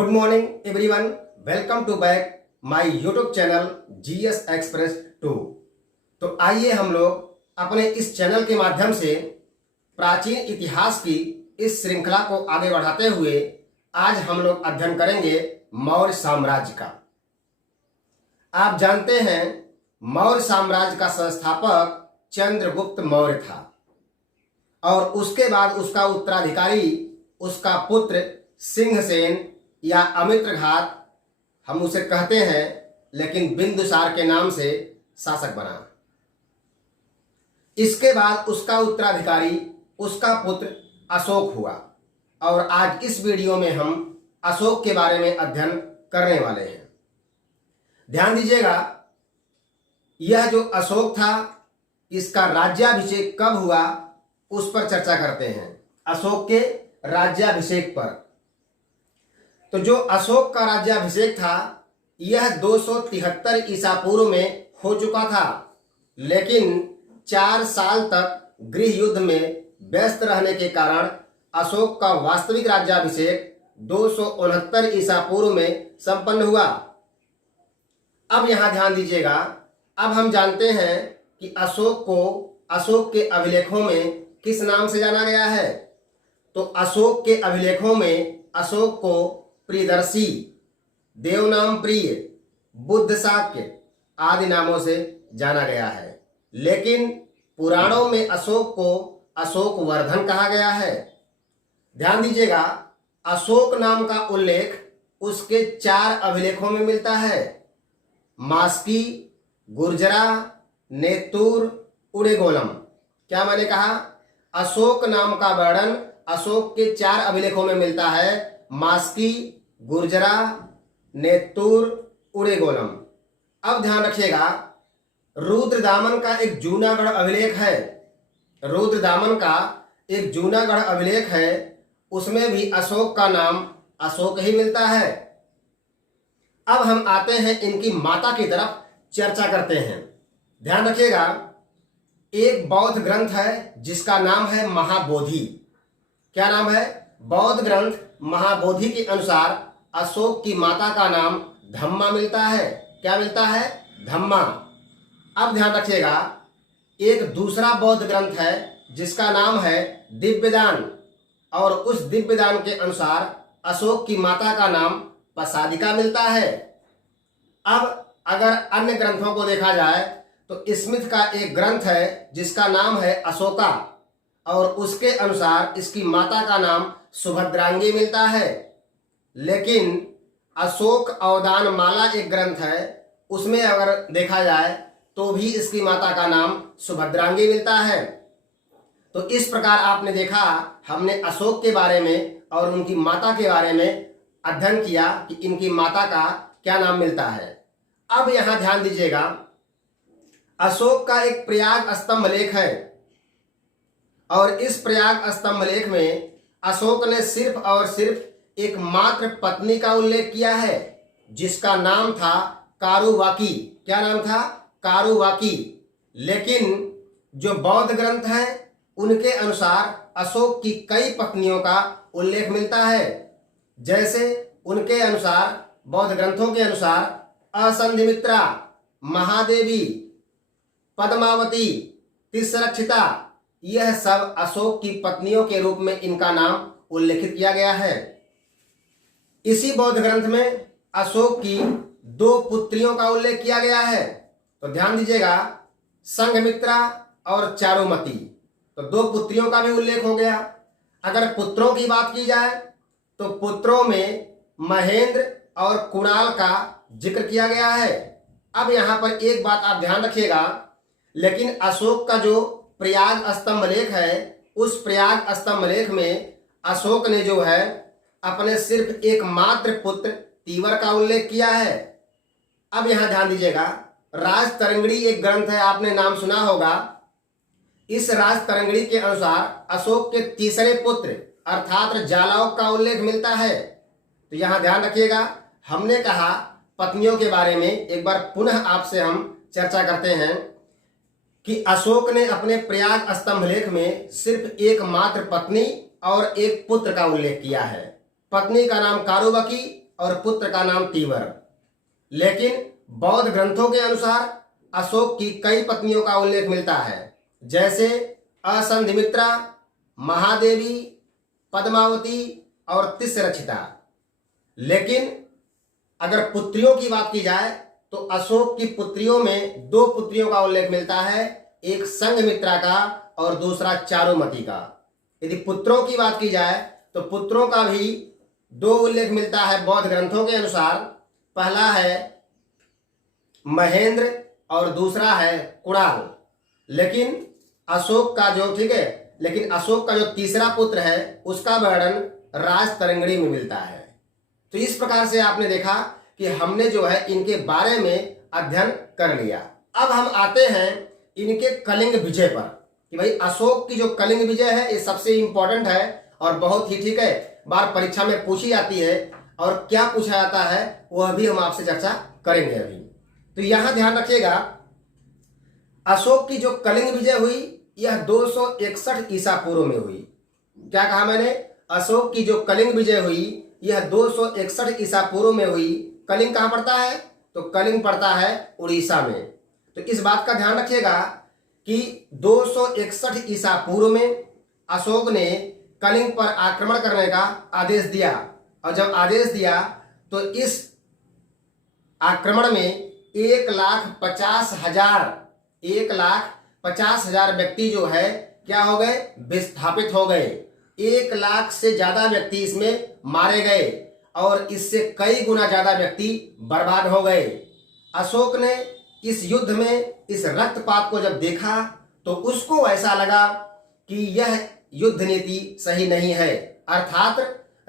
Good morning everyone, welcome to back my YouTube channel GS express 2। तो आइए हम लोग अपने इस चैनल के माध्यम से प्राचीन इतिहास की इस श्रृंखला को आगे बढ़ाते हुए आज हम लोग अध्ययन करेंगे मौर्य साम्राज्य का। आप जानते हैं मौर्य साम्राज्य का संस्थापक चंद्रगुप्त मौर्य था और उसके बाद उसका उत्तराधिकारी उसका पुत्र सिंहसेन या अमित्रघात हम उसे कहते हैं, लेकिन बिंदुसार के नाम से शासक बना। इसके बाद उसका उत्तराधिकारी उसका पुत्र अशोक हुआ और आज इस वीडियो में हम अशोक के बारे में अध्ययन करने वाले हैं। ध्यान दीजिएगा, यह जो अशोक था इसका राज्याभिषेक कब हुआ उस पर चर्चा करते हैं। अशोक के राज्याभिषेक पर तो जो अशोक का राज्याभिषेक था यह 273 ईसा पूर्व में हो चुका था, लेकिन 4 साल तक गृह युद्ध में व्यस्त रहने के कारण अशोक का वास्तविक राज्याभिषेक 269 ईसा पूर्व में संपन्न हुआ। अब यहां ध्यान दीजिएगा, अब हम जानते हैं कि अशोक को अशोक के अभिलेखों में किस नाम से जाना गया है। तो अशोक के अभिलेखों में अशोक को प्रियदर्शी, देवनाम प्रिय, बुद्ध शाक्य आदि नामों से जाना गया है, लेकिन पुराणों में अशोक को अशोक वर्धन कहा गया है। ध्यान दीजिएगा, अशोक नाम का उल्लेख उसके 4 अभिलेखों में मिलता है। मास्की, गुर्जरा, नेतुर, उड़ेगोलम। क्या मैंने कहा? अशोक नाम का वर्णन अशोक के 4 अभिलेखों में मिलता है। मास्की, गुर्जरा, नेतुर, उड़ेगोलम। अब ध्यान रखिएगा, रुद्रदामन का एक जूनागढ़ अभिलेख है। रुद्रदामन का एक जूनागढ़ अभिलेख है, उसमें भी अशोक का नाम अशोक ही मिलता है। अब हम आते हैं इनकी माता की तरफ, चर्चा करते हैं। ध्यान रखिएगा, एक बौद्ध ग्रंथ है जिसका नाम है महाबोधि। क्या नाम है? बौद्ध ग्रंथ महाबोधि के अनुसार अशोक की माता का नाम धम्मा मिलता है। क्या मिलता है? धम्मा। अब ध्यान रखिएगा, एक दूसरा बौद्ध ग्रंथ है जिसका नाम है दिव्यदान और उस दिव्यदान के अनुसार अशोक की माता का नाम पसादिका मिलता है। अब अगर अन्य ग्रंथों को देखा जाए तो स्मिथ का एक ग्रंथ है जिसका नाम है अशोका और उसके अनुसार इसकी माता का नाम सुभद्रांगी मिलता है। लेकिन अशोक अवदान माला एक ग्रंथ है, उसमें अगर देखा जाए तो भी इसकी माता का नाम सुभद्रांगी मिलता है। तो इस प्रकार आपने देखा, हमने अशोक के बारे में और उनकी माता के बारे में अध्ययन किया कि इनकी माता का क्या नाम मिलता है। अब यहां ध्यान दीजिएगा, अशोक का एक प्रयाग स्तंभ लेख है और इस प्रयाग स्तंभ लेख में अशोक ने सिर्फ और सिर्फ एक मात्र पत्नी का उल्लेख किया है जिसका नाम था कारुवाकी। क्या नाम था? कारुवाकी। लेकिन जो बौद्ध ग्रंथ हैं उनके अनुसार अशोक की कई पत्नियों का उल्लेख मिलता है। जैसे उनके अनुसार, बौद्ध ग्रंथों के अनुसार असंधिमित्रा, महादेवी, पद्मावती, तिस्रक्षिता, यह सब अशोक की पत्नियों के रूप में इनका नाम उल्लेखित किया गया है। इसी बौद्ध ग्रंथ में अशोक की 2 पुत्रियों का उल्लेख किया गया है। तो ध्यान दीजिएगा, संघमित्रा और चारुमती, तो 2 पुत्रियों का भी उल्लेख हो गया। अगर पुत्रों की बात की जाए तो पुत्रों में महेंद्र और कुणाल का जिक्र किया गया है। अब यहां पर एक बात आप ध्यान रखिएगा, लेकिन अशोक का जो प्रयाग स्तंभ लेख है उस प्रयाग स्तंभ लेख में अशोक ने जो है अपने सिर्फ एक मात्र पुत्र तीवर का उल्लेख किया है। अब यहां ध्यान दीजिएगा, राजतरंगिणी एक ग्रंथ है, आपने नाम सुना होगा। इस राजतरंगिणी के अनुसार अशोक के तीसरे पुत्र अर्थात जालौक का उल्लेख मिलता है। तो यहां ध्यान रखिएगा, हमने कहा पत्नियों के बारे में एक बार पुनः आपसे हम चर्चा करते हैं कि अशोक ने अपने प्रयाग स्तंभ लेख में सिर्फ एक मात्र पत्नी और एक पुत्र का उल्लेख किया है। पत्नी का नाम कारुवकी और पुत्र का नाम तीवर। लेकिन बौद्ध ग्रंथों के अनुसार अशोक की कई पत्नियों का उल्लेख मिलता है, जैसे असंधिमित्रा, महादेवी, पद्मावती और तिस्रक्षिता। लेकिन अगर पुत्रियों की बात की जाए तो अशोक की पुत्रियों में दो पुत्रियों का उल्लेख मिलता है, एक संघमित्रा का और दूसरा चारुमती का। यदि पुत्रों की बात की जाए तो पुत्रों का भी दो उल्लेख मिलता है बौद्ध ग्रंथों के अनुसार। पहला है महेंद्र और दूसरा है कुणाल। लेकिन अशोक का जो तीसरा पुत्र है उसका वर्णन राजतरंगिणी में मिलता है। तो इस प्रकार से आपने देखा कि हमने जो है इनके बारे में अध्ययन कर लिया। अब हम आते हैं इनके कलिंग विजय पर कि भाई अशोक की जो कलिंग विजय है ये सबसे इंपॉर्टेंट है और बहुत ही बार परीक्षा में पूछी जाती है, और क्या पूछा जाता है वह भी हम आपसे चर्चा करेंगे अभी। तो यहां ध्यान रखिएगा, अशोक की जो कलिंग विजय हुई यह 261 ईसा पूर्व में हुई। क्या कहा मैंने? अशोक की जो कलिंग विजय हुई यह 261 ईसा पूर्व में हुई। कलिंग कहां पड़ता है? तो कलिंग पड़ता है उड़ीसा में। तो इस बात का ध्यान रखिएगा कि 261 ईसा पूर्व में अशोक ने कलिंग पर आक्रमण करने का आदेश दिया, और जब आदेश दिया तो इस आक्रमण में 1,50,000 व्यक्ति जो है क्या हो गए? विस्थापित हो गए। 1 लाख से ज्यादा व्यक्ति इसमें मारे गए और इससे कई गुना ज्यादा व्यक्ति बर्बाद हो गए। अशोक ने इस युद्ध में इस रक्तपात को जब देखा तो उसको ऐसा लगा कि यह युद्ध नीति सही नहीं है, अर्थात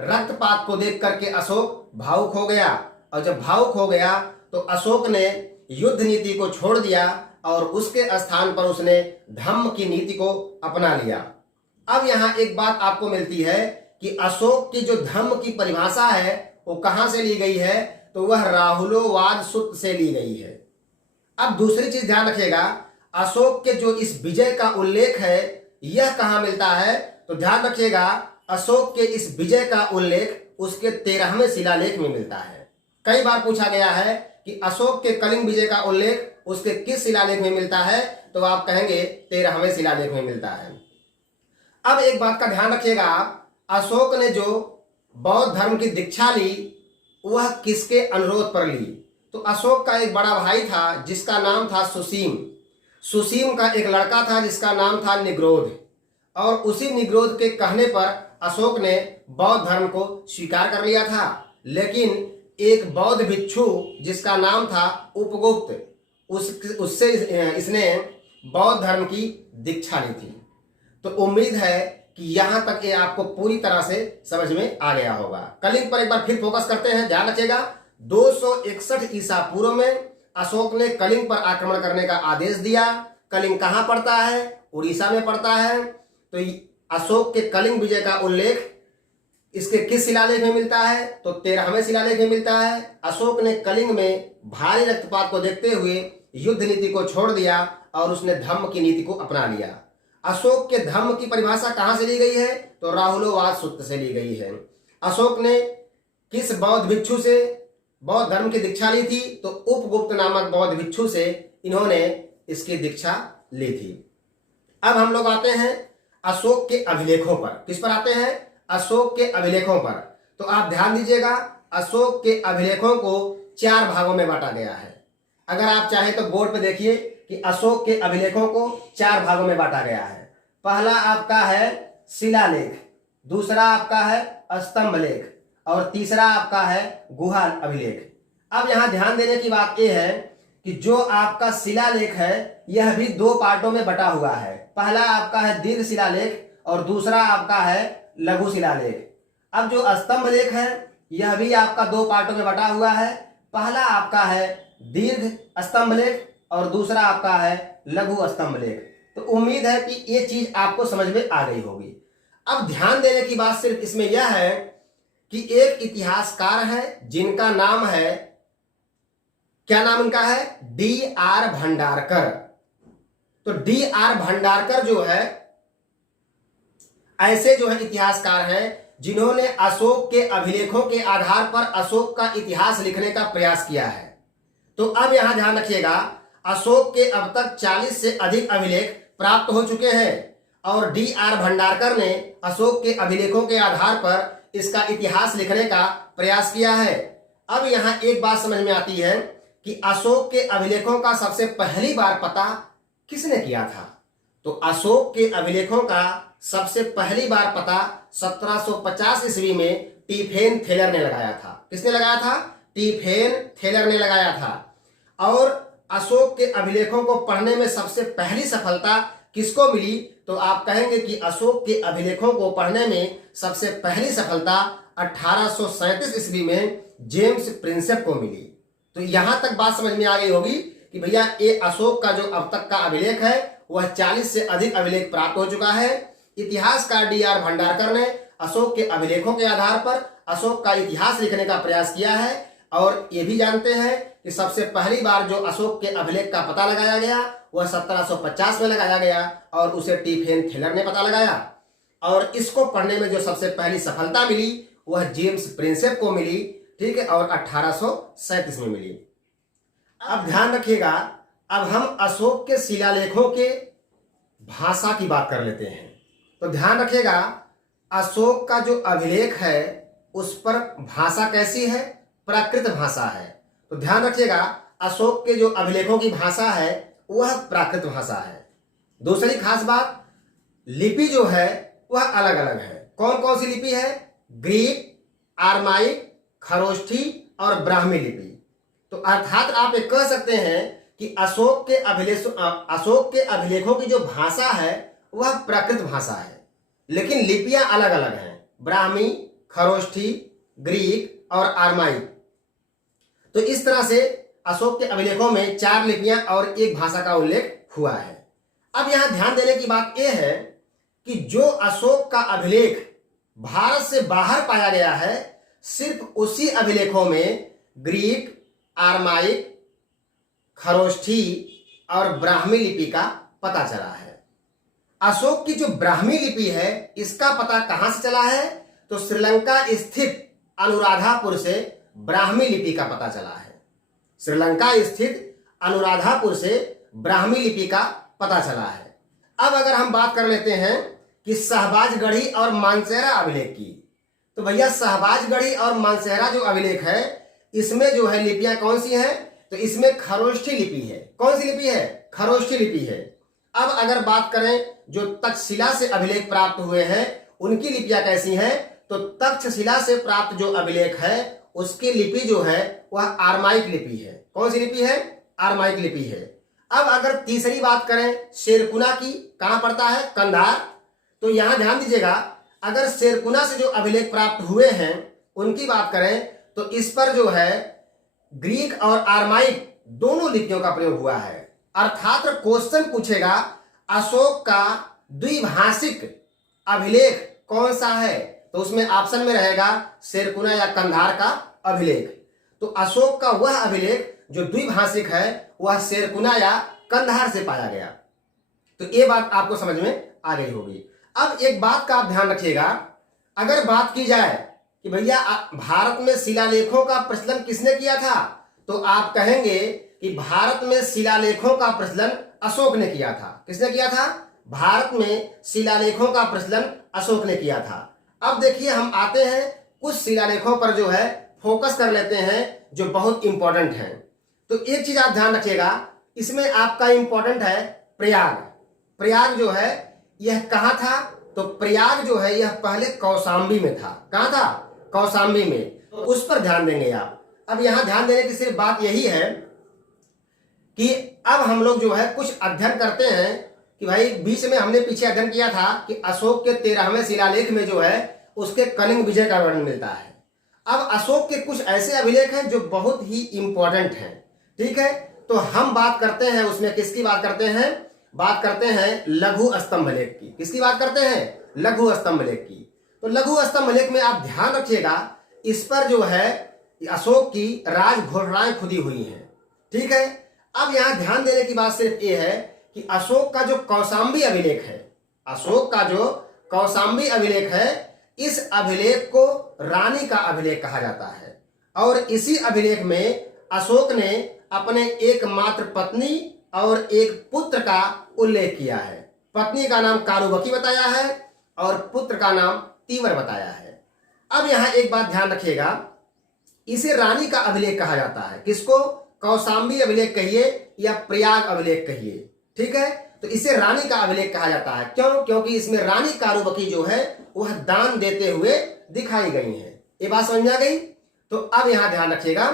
रक्तपात को देख करके अशोक भावुक हो गया, और जब भावुक हो गया तो अशोक ने युद्ध नीति को छोड़ दिया और उसके स्थान पर उसने धम्म की नीति को अपना लिया। अब यहां एक बात आपको मिलती है कि अशोक की जो धम्म की परिभाषा है वो कहां से ली गई है? तो वह राहुलोवाद सूत्र से ली गई है। अब दूसरी चीज ध्यान रखिएगा, अशोक के जो इस विजय का उल्लेख है यह कहां मिलता है? तो ध्यान रखिएगा, अशोक के इस विजय का उल्लेख उसके 13वें शिलालेख में मिलता है। कई बार पूछा गया है कि अशोक के कलिंग विजय का उल्लेख उसके किस शिलालेख में मिलता है? तो आप कहेंगे 13वें शिलालेख में मिलता है। अब एक बात का ध्यान रखिएगा, अशोक ने जो बौद्ध धर्म की दीक्षा ली वह किसके अनुरोध पर ली? तो अशोक का एक बड़ा भाई था जिसका नाम था सुसीम। सुसीम का एक लड़का था जिसका नाम था निग्रोध, और उसी निग्रोध के कहने पर अशोक ने बौद्ध धर्म को स्वीकार कर लिया था। लेकिन एक बौद्ध भिक्षु जिसका नाम था उपगुप्त, उससे इसने बौद्ध धर्म की दीक्षा ली थी। तो उम्मीद है कि यहां तक ये आपको पूरी तरह से समझ में आ गया होगा। कलिंग पर एक बार फिर फोकस करते हैं। ध्यान रखिएगा, 261 ईसा पूर्व में अशोक ने कलिंग पर आक्रमण करने का आदेश दिया। कलिंग कहां पड़ता है? उड़ीसा में पड़ता है। तो अशोक के कलिंग विजय का उल्लेख इसके किस शिलालेख में मिलता है? तो 13वें शिलालेख में मिलता है। अशोक ने कलिंग में भारी रक्तपात को देखते हुए युद्ध नीति को छोड़ दिया और उसने धम्म की नीति को अपना लिया। अशोक के धम्म की परिभाषा कहां से ली गई है? तो राहुलोवाद सूत्र से ली गई है। अशोक ने किस बौद्ध भिक्षु से बौद्ध धर्म की दीक्षा ली थी? तो उपगुप्त नामक बौद्ध भिक्षु से इन्होंने इसकी दीक्षा ली थी। अब हम लोग आते हैं अशोक के अभिलेखों पर। किस पर आते हैं? अशोक के अभिलेखों पर। तो आप ध्यान दीजिएगा, अशोक के अभिलेखों को 4 भागों में बांटा गया है। अगर आप चाहें तो बोर्ड पे देखिए कि अशोक के अभिलेखों को 4 भागों में बांटा गया है। पहला आपका है शिलालेख, दूसरा आपका है स्तंभ लेख, और तीसरा आपका है गुहा अभिलेख। अब यहां ध्यान देने की बात यह है कि जो आपका शिलालेख है यह भी 2 पार्टों में बटा हुआ है। पहला आपका है दीर्घ शिलालेख और दूसरा आपका है लघु शिलालेख। अब जो स्तंभ लेख है यह भी आपका 2 पार्टों में बटा हुआ है। पहला आपका है दीर्घ स्तंभ लेख और दूसरा आपका है लघु स्तंभ लेख। तो उम्मीद है कि ये चीज आपको समझ में आ गई होगी। अब ध्यान देने की बात सिर्फ इसमें यह है कि एक इतिहासकार है जिनका नाम है, क्या नाम इनका है? D.R. भंडारकर। तो D.R. भंडारकर जो है, ऐसे जो है इतिहासकार हैं जिन्होंने अशोक के अभिलेखों के आधार पर अशोक का इतिहास लिखने का प्रयास किया है। तो अब यहां ध्यान रखिएगा, अशोक के अब तक 40 से अधिक अभिलेख प्राप्त हो चुके हैं और D.R. भंडारकर ने अशोक के अभिलेखों के आधार पर इसका इतिहास लिखने का प्रयास किया है। अब यहां एक बात समझ में आती है कि अशोक के अभिलेखों का सबसे पहली बार पता किसने किया था। तो अशोक के अभिलेखों का सबसे पहली बार पता 1750 ईस्वी में टीफेन थेलर ने लगाया था। किसने लगाया था? टीफेन थेलर ने लगाया था। और अशोक के अभिलेखों को पढ़ने में सबसे पहली सफलता किसको मिली? तो आप कहेंगे कि अशोक के अभिलेखों को पढ़ने में सबसे पहली सफलता 1837 ईस्वी में जेम्स प्रिंसेप को मिली। तो यहां तक बात समझ में आ गई होगी कि भैया ये अशोक का जो अब तक का अभिलेख है वह 40 से अधिक अभिलेख प्राप्त हो चुका है। इतिहासकार D.R. भंडारकर ने अशोक के अभिलेखों के आधार पर अशोक का इतिहास लिखने का प्रयास किया है और ये भी जानते हैं कि सबसे पहली बार जो अशोक के अभिलेख का पता लगाया गया वह 1750 में लगाया गया और उसे टीफेन थेलर ने पता लगाया। और इसको पढ़ने में जो सबसे पहली सफलता मिली वह जेम्स प्रिंसेप को मिली, ठीक है, और 1837 में मिली। अब ध्यान रखिएगा, अब हम अशोक के शिलालेखों के भाषा की बात कर लेते हैं। तो ध्यान रखिएगा, अशोक का जो अभिलेख है उस पर भाषा कैसी है? प्राकृत भाषा है। तो ध्यान रखिएगा, अशोक के जो अभिलेखों की भाषा है वह प्राकृत भाषा है। दूसरी खास बात, लिपि जो है वह अलग अलग है। कौन कौन सी लिपि है? ग्रीक, आरमाइक, खरोष्ठी और ब्राह्मी लिपि। तो अर्थात आप ये कह सकते हैं कि अशोक के अभिलेखों की जो भाषा है वह प्राकृत भाषा है, लेकिन लिपियां अलग अलग हैं, ब्राह्मी, खरोष्ठी, ग्रीक और आरमाइक। तो इस तरह से अशोक के अभिलेखों में 4 लिपियां और एक भाषा का उल्लेख हुआ है। अब यहां ध्यान देने की बात यह है कि जो अशोक का अभिलेख भारत से बाहर पाया गया है, सिर्फ उसी अभिलेखों में ग्रीक, आरमाइक, खरोष्ठी और ब्राह्मी लिपि का पता चला है। अशोक की जो ब्राह्मी लिपि है इसका पता कहां से चला है? तो श्रीलंका स्थित अनुराधापुर से ब्राह्मी लिपि का पता चला है। श्रीलंका स्थित अनुराधापुर से ब्राह्मी लिपि का पता चला है। अब अगर हम बात कर लेते हैं कि शहबाजगढ़ी और मानसेरा अभिलेख की, तो भैया शहबाजगढ़ी और मानसेरा जो अभिलेख है इसमें जो है लिपियां कौन सी हैं? तो इसमें खरोष्ठी लिपि है। कौन सी लिपि है? खरोष्ठी लिपि है। अब अगर बात करें जो तक्षशिला से अभिलेख प्राप्त हुए हैं उनकी लिपियां कैसी हैं? तो तक्षशिला से प्राप्त जो अभिलेख है उसकी लिपि जो है वह आरमाइक लिपि है। कौन सी लिपि है? आरमाइक लिपि है। अब अगर तीसरी बात करें शेरकुना की, कहां पड़ता है? कंधार। तो यहां ध्यान दीजिएगा, अगर शेरकुना से जो अभिलेख प्राप्त हुए हैं उनकी बात करें तो इस पर जो है ग्रीक और आरमाइक दोनों लिपियों का प्रयोग हुआ है। अर्थात क्वेश्चन पूछेगा अशोक का द्विभाषिक अभिलेख कौन सा है, तो उसमें ऑप्शन में रहेगा शेरकुना या कंधार का अभिलेख। तो अशोक का वह अभिलेख जो द्विभाषिक है वह शेरकुना या कंधार से पाया गया। तो ये बात आपको समझ में आ गई होगी। अब एक बात का आप ध्यान रखिएगा, अगर बात की जाए कि भैया भारत में शिलालेखों का प्रचलन किसने किया था, तो आप कहेंगे कि भारत में शिलालेखों का प्रचलन अशोक ने किया था। किसने किया था? भारत में शिलालेखों का प्रचलन अशोक ने किया था। अब देखिए, हम आते हैं कुछ शिलालेखों पर जो है फोकस कर लेते हैं जो बहुत इंपॉर्टेंट हैं। तो एक चीज आप ध्यान रखिएगा, इसमें आपका इंपॉर्टेंट है प्रयाग। प्रयाग जो है यह कहां था? तो प्रयाग जो है यह पहले कौशाम्बी में था। कहां था? कौशाम्बी में। उस पर ध्यान देंगे आप। अब यहां ध्यान देने की सिर्फ बात यही है कि अब हम लोग जो है कुछ अध्ययन करते हैं कि भाई बीच में हमने पीछे अध्ययन किया था कि अशोक के 13वें शिलालेख में जो है उसके कलिंग विजय का वर्णन मिलता है। अब अशोक के कुछ ऐसे अभिलेख हैं जो बहुत ही इंपॉर्टेंट हैं, ठीक है। तो हम बात करते हैं उसमें किसकी बात करते हैं? बात करते हैं लघु स्तंभ लेख की। किसकी बात करते हैं? लघु स्तंभ लेख की। तो लघु स्तंभ लेख में आप ध्यान रखिएगा, इस पर जो है अशोक की राज घोषणाएं खुदी हुई हैं, ठीक है। अब यहां ध्यान देने की बात सिर्फ ये है कि अशोक का जो कौशाम्बी अभिलेख है, अशोक का जो कौशाम्बी अभिलेख है, इस अभिलेख को रानी का अभिलेख कहा जाता है। और इसी अभिलेख में अशोक ने अपने एकमात्र पत्नी और एक पुत्र का उल्लेख किया है। पत्नी का नाम कारुबकी बताया है और पुत्र का नाम तीवर बताया है। अब यहां एक बात ध्यान रखिएगा, इसे रानी का अभिलेख कहा जाता है। किसको? कौशाम्बी अभिलेख कहिए या प्रयाग अभिलेख कहिए, ठीक है। तो इसे रानी का अभिलेख कहा जाता है। क्यों? क्योंकि इसमें रानी कारुबकी जो है वह दान देते हुए दिखाई गई है। ये बात समझ में आ गई? तो अब यहां ध्यान रखिएगा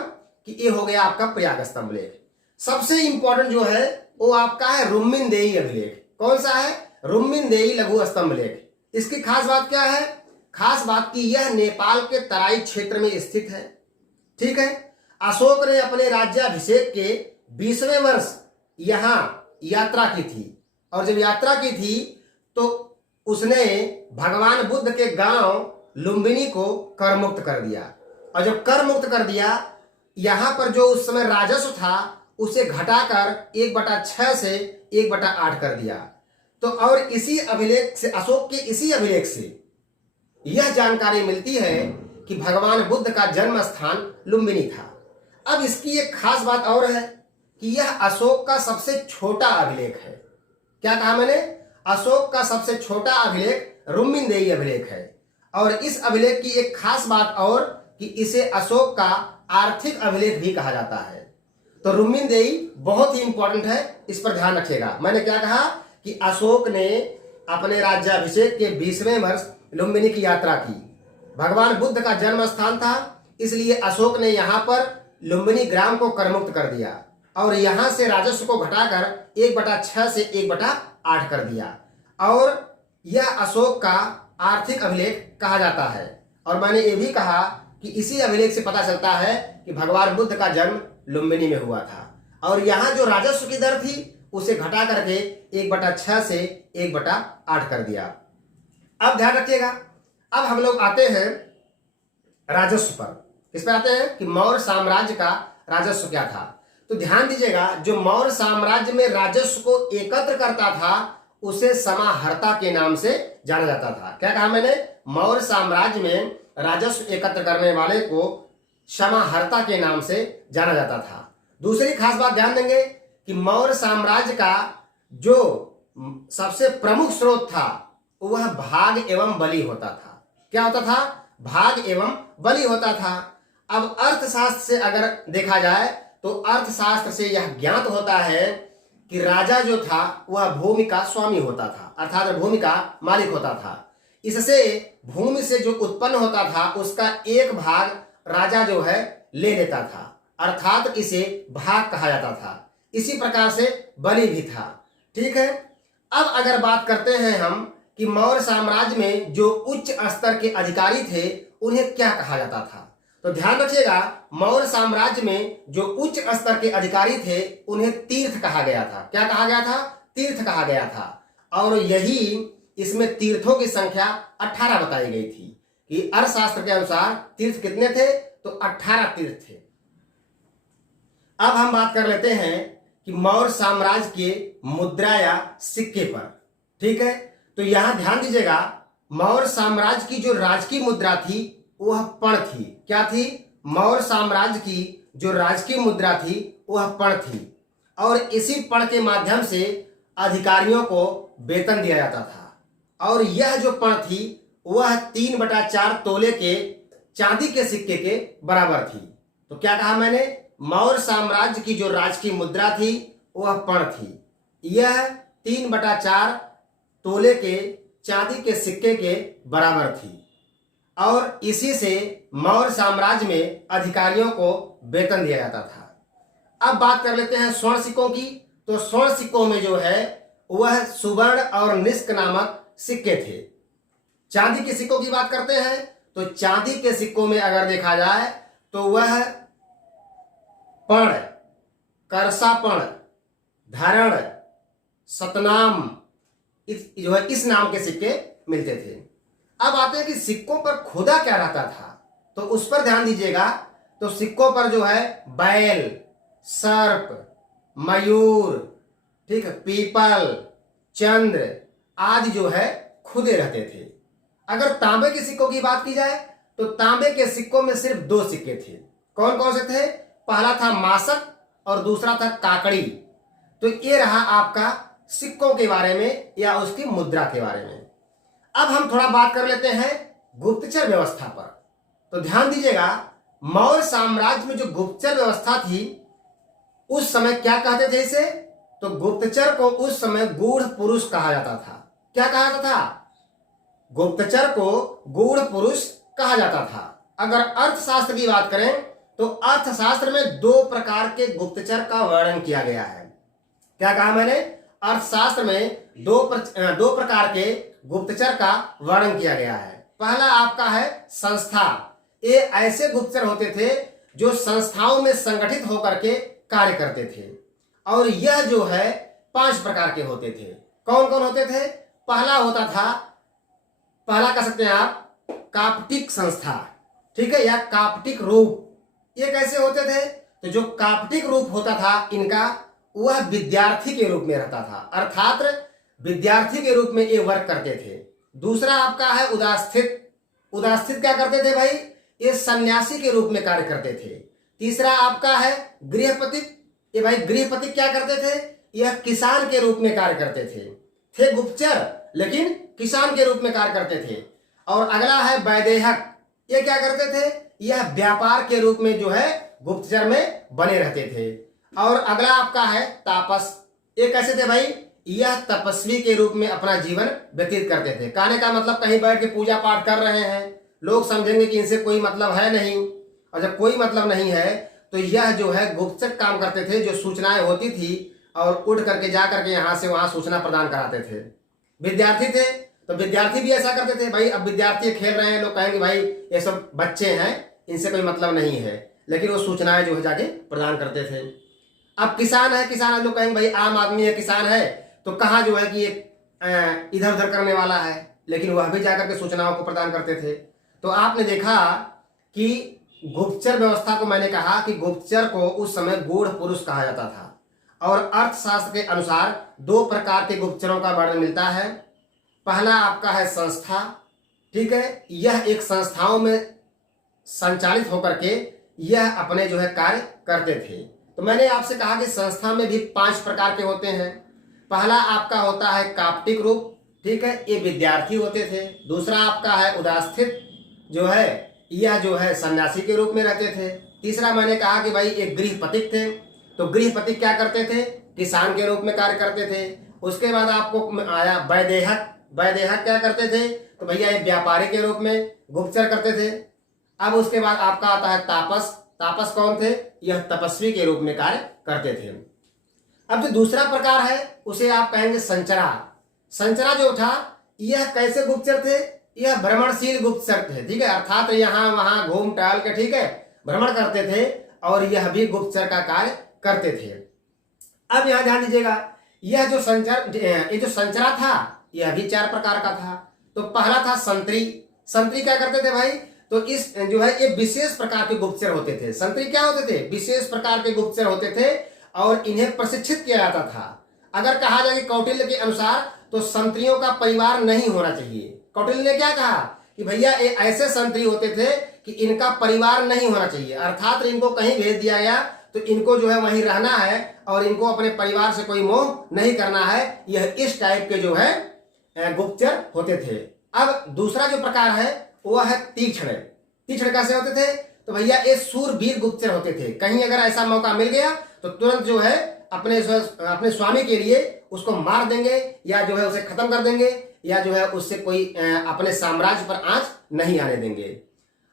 कि ये हो गया आपका प्रयाग स्तंभ लेख। सबसे इंपॉर्टेंट जो है वो आपका है रुम्मिनदेही अभिलेख। कौन सा है? रुम्मिनदेही लघु स्तंभ लेख। इसकी खास बात क्या है? खास बात की यह नेपाल के तराई क्षेत्र में स्थित है, ठीक है। अशोक ने अपने राज्याभिषेक के 20वें वर्ष यहां यात्रा की थी और जब यात्रा की थी तो उसने भगवान बुद्ध के गांव लुम्बिनी को कर मुक्त कर दिया। और जब कर मुक्त कर दिया, यहां पर जो उस समय राजस्व था उसे घटाकर 1/6 से 1/8 कर दिया। तो और इसी अभिलेख से, अशोक के इसी अभिलेख से यह जानकारी मिलती है कि भगवान बुद्ध का जन्म स्थान लुम्बिनी था। अब इसकी एक खास बात और है कि यह अशोक का सबसे छोटा अभिलेख है। क्या कहा मैंने? अशोक का सबसे छोटा अभिलेख रुम्मिनदेही अभिलेख है। और इस अभिलेख की एक खास बात और कि इसे अशोक का आर्थिक अभिलेख भी कहा जाता है। तो रुम्मिनदेही बहुत ही इंपॉर्टेंट है, इस पर ध्यान रखिएगा। मैंने क्या कहा कि अशोक ने अपने राज्याभिषेक के 20वें वर्ष लुम्बिनी की यात्रा की। भगवान बुद्ध का जन्म स्थान था, इसलिए अशोक ने यहाँ पर लुम्बिनी ग्राम को करमुक्त कर दिया और यहाँ से राजस्व को घटाकर 1/6 से 1/8 कर दिया। और यह अशोक का आर्थिक अभिलेख कहा जाता है। और मैंने ये भी कहा कि इसी अभिलेख से पता चलता है कि भगवान बुद्ध का जन्म लुम्बिनी में हुआ था। और यहाँ जो राजस्व की दर थी उसे घटा करके 1/6 से 1/8 कर दिया। अब ध्यान रखिएगा, अब हम लोग आते हैं राजस्व पर। किस पर आते हैं कि मौर्य साम्राज्य का राजस्व क्या था। तो ध्यान दीजिएगा, जो मौर्य साम्राज्य में राजस्व को एकत्र करता था उसे समाहर्ता के नाम से जाना जाता था। क्या कहा मैंने? मौर्य साम्राज्य में राजस्व एकत्र करने वाले को समाहर्ता के नाम से जाना जाता था। दूसरी खास बात ध्यान देंगे कि मौर्य साम्राज्य का जो सबसे प्रमुख स्रोत था वह भाग एवं बलि होता था। क्या होता था? भाग एवं बलि होता था। अब अर्थशास्त्र से अगर देखा जाए तो अर्थशास्त्र से यह ज्ञात होता है कि राजा जो था वह भूमि का स्वामी होता था, अर्थात भूमि का मालिक होता था। इससे भूमि से जो उत्पन्न होता था उसका एक भाग राजा जो है ले लेता था, अर्थात इसे भाग कहा जाता था। इसी प्रकार से बलि भी था, ठीक है। अब अगर बात करते हैं हम कि मौर्य साम्राज्य में जो उच्च स्तर के अधिकारी थे उन्हें क्या कहा जाता था, तो ध्यान रखिएगा, मौर्य साम्राज्य में जो उच्च स्तर के अधिकारी थे उन्हें तीर्थ कहा गया था। क्या कहा गया था? तीर्थ कहा गया था। और यही इसमें तीर्थों की संख्या 18 बताई गई थी कि अर्थशास्त्र के अनुसार तीर्थ कितने थे? तो 18 तीर्थ थे। अब हम बात कर लेते हैं कि मौर्य साम्राज्य के मुद्रा या सिक्के पर, ठीक है। तो यहां ध्यान दीजिएगा, मौर्य साम्राज्य की जो राजकीय मुद्रा थी वह पण थी। क्या थी? मौर्य साम्राज्य की जो राजकीय मुद्रा थी वह पण थी। और इसी पण के माध्यम से अधिकारियों को वेतन दिया जाता था। और यह जो पण थी वह 3/4 तोले के चांदी के सिक्के के बराबर थी। तो क्या कहा मैंने? मौर्य साम्राज्य की जो राजकीय मुद्रा थी वह पण थी। यह 3/4 तोले के चांदी के सिक्के के बराबर थी। और इसी से मौर्य साम्राज्य में अधिकारियों को वेतन दिया जाता था। अब बात कर लेते हैं स्वर्ण सिक्कों की। तो स्वर्ण सिक्कों में जो है वह सुवर्ण और निष्क नामक सिक्के थे। चांदी के सिक्कों की बात करते हैं तो चांदी के सिक्कों में अगर देखा जाए तो वह पण, करसापण, धरण, सतनाम जो है इस नाम के सिक्के मिलते थे। अब आते हैं कि सिक्कों पर खुदा क्या रहता था, तो उस पर ध्यान दीजिएगा। तो सिक्कों पर जो है बैल, सर्प, मयूर, ठीक है, पीपल, चंद्र आदि जो है खुदे रहते थे। अगर तांबे के सिक्कों की बात की जाए तो तांबे के सिक्कों में सिर्फ 2 सिक्के थे। कौन कौन से थे? पहला था मासक और दूसरा था काकड़ी। तो ये रहा आपका सिक्कों के बारे में या उसकी मुद्रा के बारे में। अब हम थोड़ा बात कर लेते हैं गुप्तचर व्यवस्था पर। तो ध्यान दीजिएगा, मौर्य साम्राज्य में जो गुप्तचर व्यवस्था थी उस समय क्या कहते थे इसे? तो गुप्तचर को उस समय गूढ़ पुरुष कहा जाता था। क्या कहा जाता था? गुप्तचर को गूढ़ पुरुष कहा जाता था। अगर अर्थशास्त्र की बात करें तो अर्थशास्त्र में 2 प्रकार के गुप्तचर का वर्णन किया गया है। क्या कहा मैंने? अर्थशास्त्र में 2 प्रकार के गुप्तचर का वर्णन किया गया है। पहला आपका है संस्था। ये ऐसे गुप्तचर होते थे जो संस्थाओं में संगठित होकर के कार्य करते थे, और यह जो है 5 प्रकार के होते थे। कौन कौन होते थे? पहला कह सकते हैं आप काप्टिक संस्था, ठीक है, या काप्टिक रूप। ये कैसे होते थे? तो जो काप्टिक रूप होता था इनका, वह विद्यार्थी के रूप में रहता था, अर्थात विद्यार्थी के रूप में ये वर्क करते थे। दूसरा आपका है उदास्थित। उदास्थित क्या करते थे भाई? ये सन्यासी के रूप में कार्य करते थे। तीसरा आपका है गृहपतिक। ये भाई गृहपतिक क्या करते थे? यह किसान के रूप में कार्य करते थे गुप्तचर, लेकिन किसान के रूप में कार्य करते थे। और अगला है वैदेहक। ये क्या करते थे? यह व्यापार के रूप में जो है गुप्तचर में बने रहते थे। और अगला आपका है तापस। ये कैसे थे भाई? यह तपस्वी के रूप में अपना जीवन व्यतीत करते थे। कहने का मतलब कहीं बैठ के पूजा पाठ कर रहे हैं, लोग समझेंगे कि इनसे कोई मतलब है नहीं, और जब कोई मतलब नहीं है तो यह जो है गुप्तचर काम करते थे। जो सूचनाएं होती थी और उठ करके जा करके यहाँ से वहां सूचना प्रदान कराते थे। विद्यार्थी थे तो विद्यार्थी भी ऐसा करते थे। भाई अब विद्यार्थी खेल रहे हैं, लोग कहेंगे भाई ये सब बच्चे हैं, इनसे कोई मतलब नहीं है, लेकिन वो सूचनाएं जो है जाके प्रदान करते थे। अब किसान है, किसान लोग कहेंगे भाई आम आदमी है, किसान है, तो कहाँ जो है कि इधर उधर करने वाला है, लेकिन वह भी जाकर के सूचनाओं को प्रदान करते थे। तो आपने देखा कि गुप्तचर व्यवस्था को, मैंने कहा कि गुप्तचर को उस समय गूढ़ पुरुष कहा जाता था। और अर्थशास्त्र के अनुसार 2 प्रकार के गुप्तचरों का वर्णन मिलता है। पहला आपका है संस्था, ठीक है, यह एक संस्थाओं में संचालित होकर के यह अपने जो है कार्य करते थे। तो मैंने आपसे कहा कि संस्था में भी 5 प्रकार के होते हैं। पहला आपका होता है काप्टिक रूप, ठीक है, ये विद्यार्थी होते थे। दूसरा आपका है उदास्थित, जो है यह जो है सन्यासी के रूप में रहते थे। तीसरा मैंने कहा कि भाई एक गृहपतिक थे, तो गृहपतिक क्या करते थे? किसान के रूप में कार्य करते थे। उसके बाद आपको आया वैदेहक। वैदेहक क्या करते थे? तो भैया ये व्यापारी के रूप में गुप्तचर करते थे। अब उसके बाद आपका आता है तापस। तापस कौन थे? यह तपस्वी के रूप में कार्य करते थे। अब जो दूसरा प्रकार है उसे आप कहेंगे संचरा। संचरा जो था यह कैसे गुप्तचर थे? यह भ्रमणशील गुप्तचर थे, ठीक है, अर्थात यहाँ वहां घूम टहल के, ठीक है, भ्रमण करते थे और यह भी गुप्तचर का कार्य करते थे। अब यहां ध्यान दीजिएगा, ये जो संचरा था यह भी 4 प्रकार का था। तो पहला था संतरी। संतरी क्या करते थे भाई? तो इस जो है ये विशेष प्रकार के गुप्तचर होते थे। संतरी क्या होते थे? विशेष प्रकार के गुप्तचर होते थे और इन्हें प्रशिक्षित किया जाता था। अगर कहा जाए कौटिल्य के अनुसार तो संतरियों का परिवार नहीं होना चाहिए। कौटिल्य ने क्या कहा कि भैया ये ऐसे संतरी होते थे कि इनका परिवार नहीं होना चाहिए, अर्थात इनको कहीं भेज दिया गया तो इनको जो है वहीं रहना है और इनको अपने परिवार से कोई मोह नहीं करना है। यह इस टाइप के जो है गुप्तचर होते थे। अब दूसरा जो प्रकार है वह है तीक्ष्ण। तीक्ष्ण कैसे होते थे? तो भैया ये सूरवीर गुप्तचर होते थे। कहीं अगर ऐसा मौका मिल गया तो तुरंत जो है अपने स्वामी के लिए उसको मार देंगे या जो है उसे खत्म कर देंगे या जो है उससे कोई अपने साम्राज्य पर आंच नहीं आने देंगे।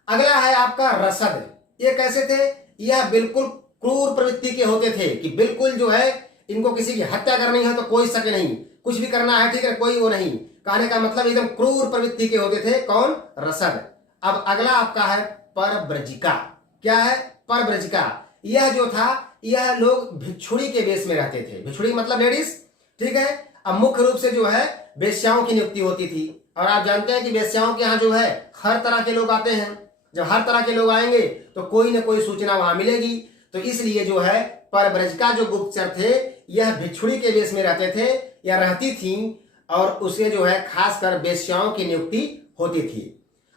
अगला है आपका रसद। ये कैसे थे? यह बिल्कुल क्रूर प्रवृत्ति के होते थे कि बिल्कुल जो है इनको किसी की हत्या करनी है तो कोई सके नहीं, कुछ भी करना है, ठीक है, कोई वो नहीं। कहने का मतलब एकदम क्रूर प्रवृत्ति के होते थे। कौन? रसद। अब अगला आपका है परव्रजिका। क्या है? परव्रजिका। यह जो था यह लोग भिक्षुणी के वेश में रहते थे। भिक्षुणी मतलब लेडीज, ठीक है। अब मुख्य रूप से जो है वेश्याओं की नियुक्ति होती थी और आप जानते हैं कि वेश्याओं के यहाँ जो है हर तरह के लोग आते हैं। जब हर तरह के लोग आएंगे तो कोई ना कोई सूचना वहां मिलेगी, तो इसलिए जो है परव्रजिका जो गुप्तचर थे यह भिक्षुणी के वेश में रहते थे या रहती थी और उसे जो है खासकर वेश्याओं की नियुक्ति होती थी।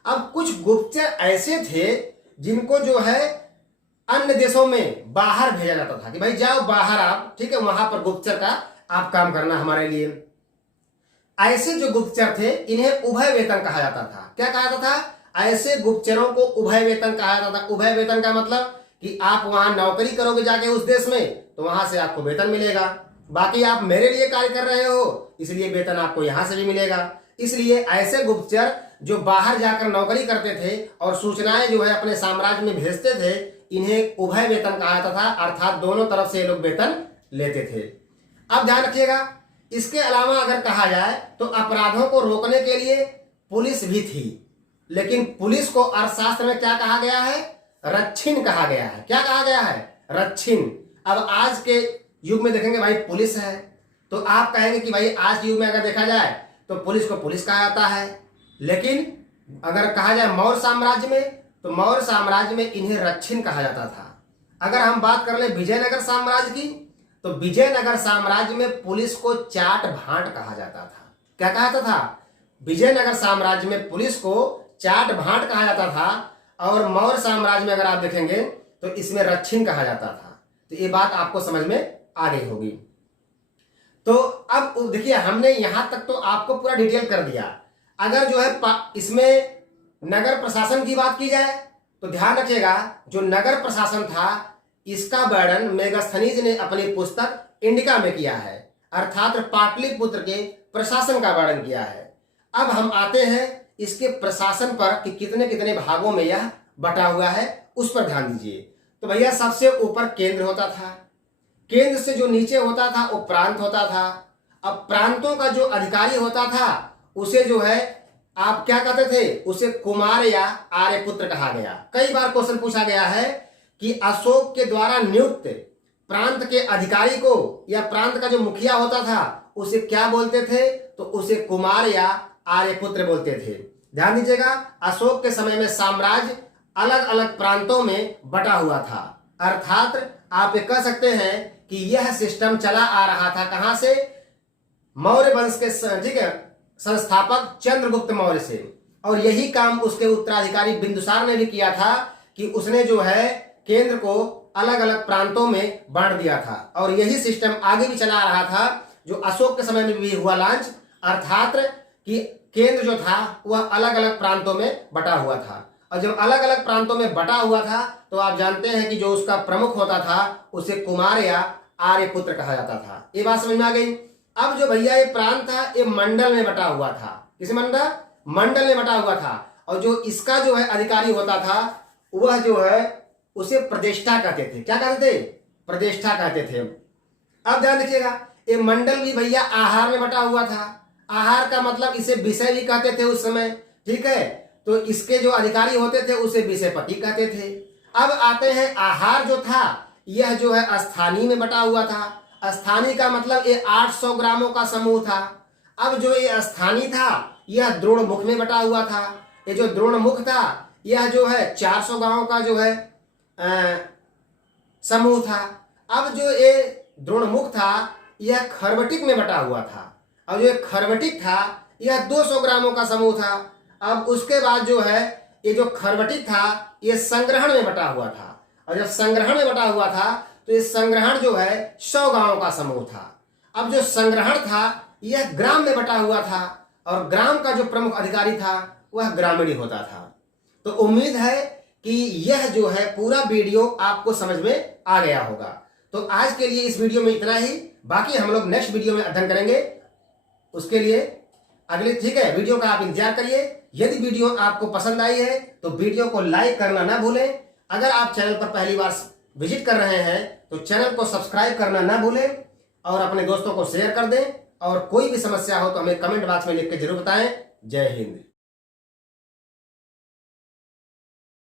अब कुछ गुप्तचर ऐसे थे जिनको जो है अन्य देशों में बाहर भेजा जाता था कि भाई जाओ बाहर आप, ठीक है, वहां पर गुप्तचर का आप काम करना हमारे लिए। ऐसे जो गुप्तचर थे इन्हें उभय वेतन कहा जाता था। क्या कहा जाता था? ऐसे गुप्तचरों को उभय वेतन कहा जाता था। उभय वेतन का मतलब कि आप वहां नौकरी करोगे जाके उस देश में तो वहां से आपको वेतन मिलेगा, बाकी आप मेरे लिए कार्य कर रहे हो इसलिए वेतन आपको यहां से भी मिलेगा। इसलिए ऐसे गुप्तचर जो बाहर जाकर नौकरी करते थे और सूचनाएं जो है अपने साम्राज्य में भेजते थे, इन्हें उभय वेतन कहा जाता था, अर्थात दोनों तरफ से ये लोग वेतन लेते थे। अब ध्यान रखिएगा, इसके अलावा अगर कहा जाए तो अपराधों को रोकने के लिए पुलिस भी थी, लेकिन पुलिस को अर्थशास्त्र में क्या कहा गया है? रक्षिण कहा गया है। क्या कहा गया है? रक्षिण। अब आज के युग में देखेंगे भाई पुलिस है, तो आप कहेंगे कि भाई आज के युग में अगर देखा जाए तो पुलिस को पुलिस कहा जाता है, लेकिन अगर कहा जाए मौर्य साम्राज्य में तो मौर्य साम्राज्य में इन्हें रक्षिण कहा जाता था। अगर हम बात कर ले विजयनगर साम्राज्य की तो विजयनगर साम्राज्य में पुलिस को चाट भांट कहा जाता था। क्या कहा जाता था? विजयनगर साम्राज्य में पुलिस को चाट भांट कहा जाता था, और मौर्य साम्राज्य में अगर आप देखेंगे तो इसमें रक्षिण कहा जाता था। तो ये बात आपको समझ में आ गई होगी। तो अब देखिए हमने यहां तक तो आपको पूरा डिटेल कर दिया। अगर जो है इसमें नगर प्रशासन की बात की जाए तो ध्यान रखिएगा, जो नगर प्रशासन था इसका वर्णन मेगास्थनीज ने अपनी पुस्तक इंडिका में किया है, अर्थात पाटलिपुत्र के प्रशासन का वर्णन किया है। अब हम आते हैं इसके प्रशासन पर कि कितने कितने भागों में यह बटा हुआ है, उस पर ध्यान दीजिए। तो भैया सबसे ऊपर केंद्र होता था, केंद्र से जो नीचे होता था वो प्रांत होता था। अब प्रांतों का जो अधिकारी होता था उसे जो है आप क्या कहते थे? उसे कुमार या आर्यपुत्र कहा गया। कई बार क्वेश्चन पूछा गया है कि अशोक के द्वारा नियुक्त प्रांत के अधिकारी को या प्रांत का जो मुखिया होता था उसे क्या बोलते थे? तो उसे कुमार या आर्यपुत्र बोलते थे। ध्यान दीजिएगा, अशोक के समय में साम्राज्य अलग अलग प्रांतों में बटा हुआ था, अर्थात आप ये कह सकते हैं कि यह सिस्टम चला आ रहा था कहां से? मौर्य वंश के ठीक है संस्थापक चंद्रगुप्त मौर्य से। और यही काम उसके उत्तराधिकारी बिंदुसार ने भी किया था कि उसने जो है केंद्र को अलग अलग प्रांतों में बांट दिया था, और यही सिस्टम आगे भी चला आ रहा था जो अशोक के समय में भी हुआ लॉन्च, अर्थात कि केंद्र जो था वह अलग अलग प्रांतों में बटा हुआ था। और जब अलग अलग प्रांतों में बटा हुआ था तो आप जानते हैं कि जो उसका प्रमुख होता था उसे कुमार या आर्यपुत्र कहा जाता था। ये बात समझ में आ गई। अब जो भैया ये प्रांत था ये मंडल में बटा हुआ था। किस मंडल? मंडल में बटा हुआ था। और जो इसका जो है अधिकारी होता था वह जो है उसे प्रतिष्ठा कहते थे। क्या कहते थे? प्रतिष्ठा कहते थे। अब ध्यान रखिएगा, ये मंडल भी भैया आहार में बटा हुआ था। आहार का मतलब इसे विषय भी कहते थे उस समय, ठीक है। तो इसके जो अधिकारी होते थे उसे विषयपति कहते थे। अब आते हैं आहार जो था यह जो है स्थानीय में बटा हुआ था। स्थानीय का मतलब ये 800 ग्रामों का समूह था। अब जो ये स्थानीय था यह द्रोणमुख में बटा हुआ था। ये जो द्रोणमुख था यह जो है 400 गांवों का जो है समूह था। अब जो ये द्रोणमुख था यह खरवटिक में बटा हुआ था। अब जो खरवटिक था यह 200 ग्रामों का समूह था। अब उसके बाद जो है ये जो खरवटिक था ये संग्रहण में बटा हुआ था। और जब संग्रहण में बटा हुआ था तो ये संग्रहण जो है 100 गांवों का समूह था। अब जो संग्रहण था यह ग्राम में बटा हुआ था, और ग्राम का जो प्रमुख अधिकारी था वह ग्रामीण होता था। तो उम्मीद है कि यह जो है पूरा वीडियो आपको समझ में आ गया होगा। तो आज के लिए इस वीडियो में इतना ही, बाकी हम लोग नेक्स्ट वीडियो में अध्ययन करेंगे। उसके लिए अगले ठीक है वीडियो का आप इंतजार करिए। यदि वीडियो आपको पसंद आई है तो वीडियो को लाइक करना ना भूलें। अगर आप चैनल पर पहली बार विजिट कर रहे हैं तो चैनल को सब्सक्राइब करना ना भूलें और अपने दोस्तों को शेयर कर दें। और कोई भी समस्या हो तो हमें कमेंट बॉक्स में लिख के जरूर बताएं। जय हिंद।